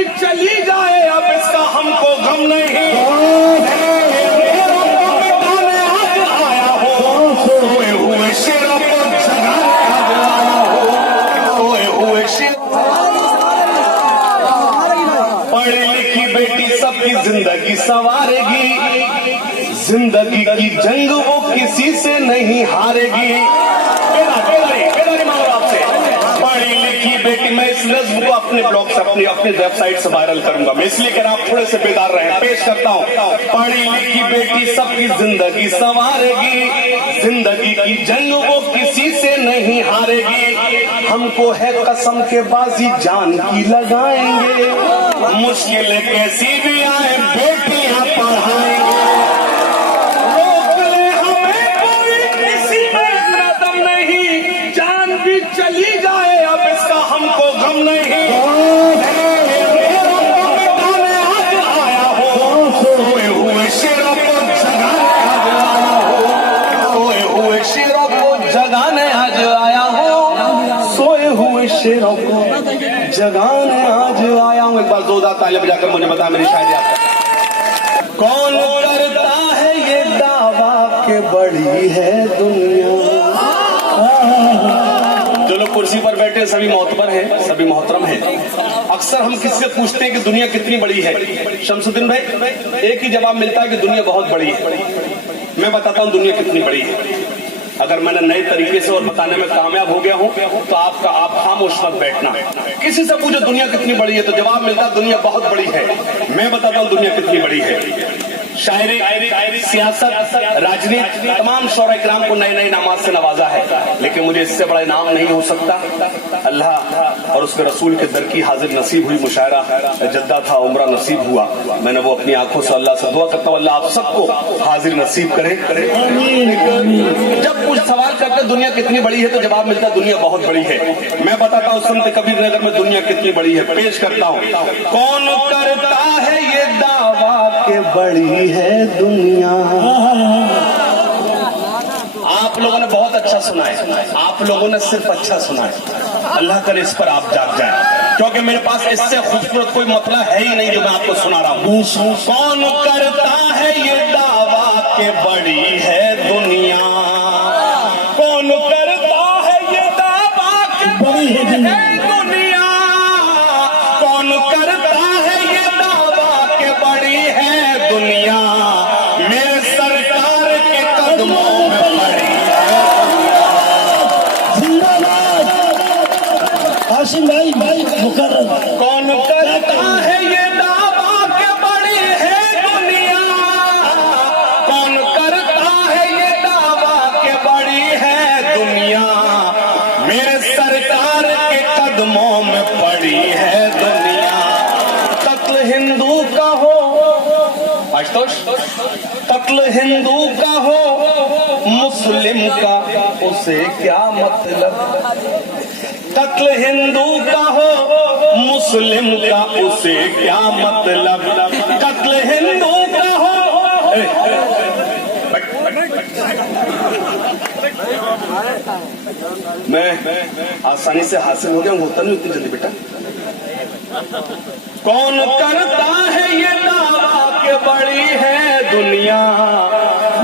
भी चली जाए अब इसका हमको गम नहीं। पढ़ी लिखी बेटी सबकी जिंदगी संवारेगी, जिंदगी की जंग वो किसी से नहीं हारेगी। पढ़ी लिखी बेटी, मैं इस नज्म को अपने ब्लॉग से अपनी वेबसाइट से वायरल करूंगा, मैं इसलिए कह रहा आप थोड़े से बेदार रहे। पेश करता हूँ। पढ़ी लिखी बेटी सबकी जिंदगी संवारेगी, जिंदगी की जंग वो किसी से नहीं हारेगी। हमको है कसम के बाजी जान की लगाएंगे, मुश्किलें कैसी भी आए बेटियां पढ़ाएंगे। रोक ले हमें कोई किसी में इतना दम नहीं, जान भी चली जाए अब इसका हमको गम नहीं। आज आया हो सोए हुए शेरों को जगाने, आज आया हो सोए हुए शेरों को जगाने, आज आया हो सोए हुए शेरों को जगाने, आज आया हूँ। एक बार जोरदार तालियां बजाकर मुझे बता मेरी शायरी आपको। कौन करता है ये दावा के बड़ी है दुनिया। जो लोग कुर्सी पर बैठे सभी मोहतबर हैं, सभी मोहतरम हैं। अक्सर हम किससे पूछते हैं कि दुनिया कितनी बड़ी है। शमसुद्दीन भाई, एक ही जवाब मिलता है कि दुनिया बहुत बड़ी है। मैं बताता हूँ दुनिया कितनी बड़ी है। अगर मैंने नए तरीके से और बताने में कामयाब हो गया हूं तो आप खामोश मत बैठना। किसी से पूछो दुनिया कितनी बड़ी है तो जवाब मिलता है दुनिया बहुत बड़ी है। मैं बताता हूं दुनिया कितनी बड़ी है। शायरी, सियासत, राजनीति, तमाम शौरा इकराम को नए नए इनामात से नवाजा है, लेकिन मुझे इससे बड़ा इनाम नहीं हो सकता। अल्लाह और उसके रसूल के दर की हाजिर नसीब हुई मुशायरा जद्दा था, उम्रा नसीब हुआ। मैंने वो अपनी आंखों से अल्लाह से दुआ करता हूँ अल्लाह आप सबको हाजिर नसीब करे। जब कुछ सवाल करते दुनिया कितनी बड़ी है तो जवाब मिलता दुनिया बहुत बड़ी है। मैं बताता हूँ संत कबीर नगर में दुनिया कितनी बड़ी है। पेश करता हूँ। कौन करता है ये दावा के बड़ी है दुनिया। आप लोगों ने बहुत अच्छा सुना है, आप लोगों ने सिर्फ अच्छा सुना है। अल्लाह करे इस पर आप जाग जाए, क्योंकि मेरे पास इससे खूबसूरत कोई मतलब है ही नहीं जो मैं आपको सुना रहा हूँ। कौन करता है ये दावा के बड़ी है दुनिया। कौन करता है ये दावा के बड़ी है दुनिया। कौन करता है ये दावा के बड़ी है दुनिया। मेरे सरकार के कदमों में पड़ी है। जिंदाबाद हाशिम भाई मुकर्रम। कौन करता है ये दावा के बड़ी है दुनिया। कौन करता है ये दावा के बड़ी है दुनिया। मेरे सरकार के कदमों में पड़ी है दुनिया। कत्ल हिंदू का हो आशुतोष, कत्ल हिंदू का हो मुस्लिम का उसे क्या मतलब। कत्ल हिंदू का हो मुस्लिम का उसे क्या मतलब। कत्ल हिंदू का हो। मैं आसानी से हासिल हो गया हूँ, होता नहीं उतनी जल्दी बेटा। कौन करता है ये दावा के बड़ी है दुनिया।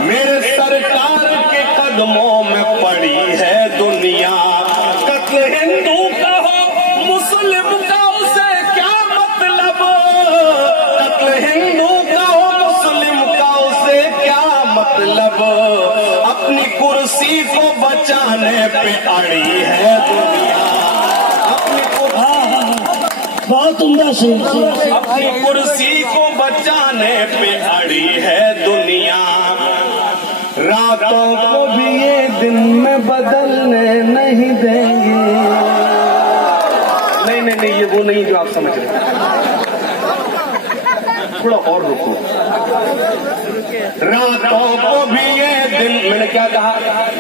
मेरे सरकार के कदमों में पड़ी है दुनिया। कत्ल हिंदू का हो मुस्लिम का उसे क्या मतलब। कत्ल हिंदू का हो मुस्लिम का उसे क्या मतलब। अपनी कुर्सी को बचाने पे अड़ी है दुनिया। बहुत उम्दा से अपनी कुर्सी को बचाने पे अड़ी है दुनिया। रातों को भी ये दिन में बदलने नहीं देंगे। नहीं ये वो नहीं जो आप समझ रहे, थोड़ा और रुको। रातों को भी ये दिन, मैंने क्या कहा,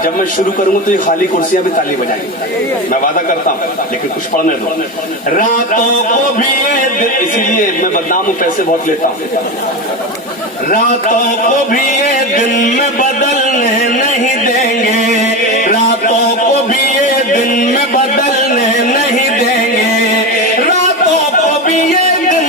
जब मैं शुरू करूंगा तो ये खाली कुर्सियां भी ताली बजाएंगी, मैं वादा करता हूं, लेकिन कुछ पढ़ने दो। रातों को भी ये दिन, इसलिए मैं बदनाम हूं, पैसे बहुत लेता हूं। रातों को भी ये दिन में बदलने नहीं देंगे। रातों को भी ये दिन में बदलने नहीं देंगे। रातों को भी ये दिन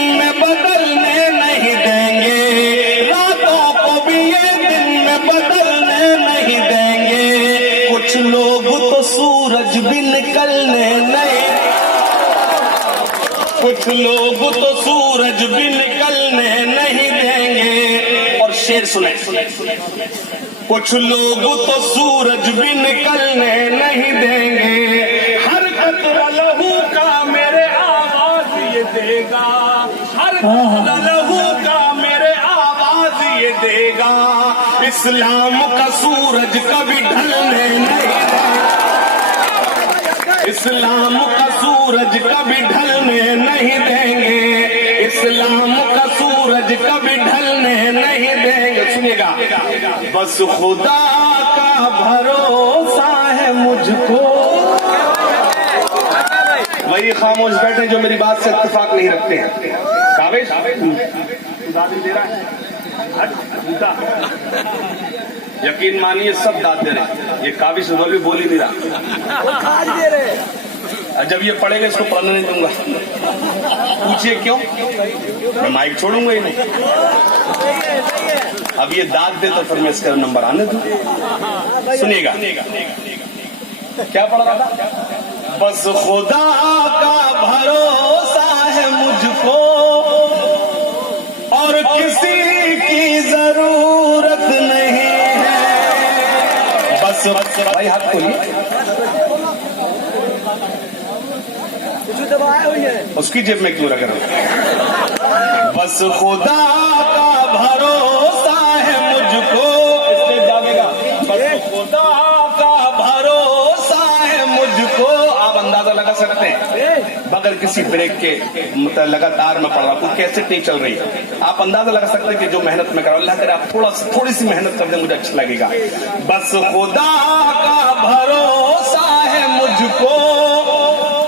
कुछ लोग तो सूरज भी निकलने नहीं देंगे। और शेर सुने, कुछ लोग तो सूरज भी निकलने नहीं देंगे, हर कतरा लहू का मेरे आवाज ये देगा, हर कतरा लहू का मेरे आवाज ये देगा। इस्लाम का सूरज कभी ढलने नहीं देगा, इस्लाम का सूरज कभी ढलने नहीं देंगे, इस्लाम का सूरज कभी ढलने नहीं देंगे। सुनिएगा, बस खुदा का भरोसा है मुझको। वही खामोश बैठे जो मेरी बात से इत्तेफाक नहीं रखते हैं। कावेश दे रहा है, यकीन मानिए सब दाद दे रहे। ये काबिश भी बोल ही नहीं रहा। जब ये पढ़ेगा इसको पढ़ने नहीं दूंगा। पूछिए क्यों? मैं माइक छोड़ूंगा ही नहीं। अब ये दाद दे तो फिर मैं इसका नंबर आने दूं। सुनिएगा क्या पढ़ रहा था? बस खुदा का भरोसा है मुझको और किसी की जरूरत नहीं है। बस भाई हाथ खोलिए, उसकी जेब में क्यों रख रहा हूं? बस खुदा का भरोसा है मुझको, इसमें जाएगा। बस खुदा का भरोसा है मुझको। आप अंदाजा लगा सकते हैं बगैर किसी ब्रेक के, मतलब लगातार मैं पढ़ रहा हूं, कैसे नहीं चल रही है। आप अंदाजा लगा सकते हैं कि जो मेहनत में कर रहा हूं, अल्लाह करे आप थोड़ी सी मेहनत कर दे, मुझे अच्छा लगेगा। बस खुदा का भरोसा है मुझको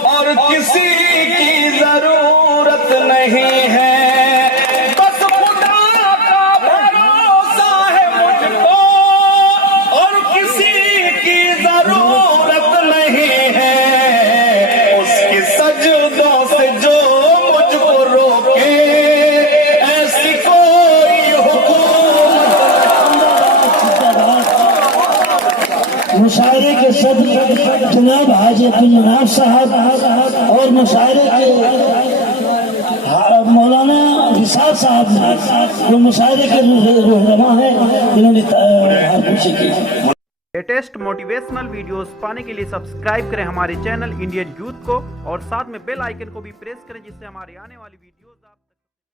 और किसी की जरूरत नहीं है। बस खुदा का भरोसा है मुझको और किसी की जरूरत नहीं है। उसके सजदों से जो मुझको रोके, ऐसी कोई हुकूमत। मुशायरे के सदर जनाब हाजी अब्दुल मनाफ साहब और मुशायरे के मौलाना रिसाल साहब, वो मुशायरे के रहनुमा है, जिन्होंने हारपूछी की। लेटेस्ट मोटिवेशनल वीडियोस पाने के लिए सब्सक्राइब करें हमारे चैनल इंडियन यूथ को और साथ में बेल आइकन को भी प्रेस करें, जिससे हमारी आने वाली वीडियोस आप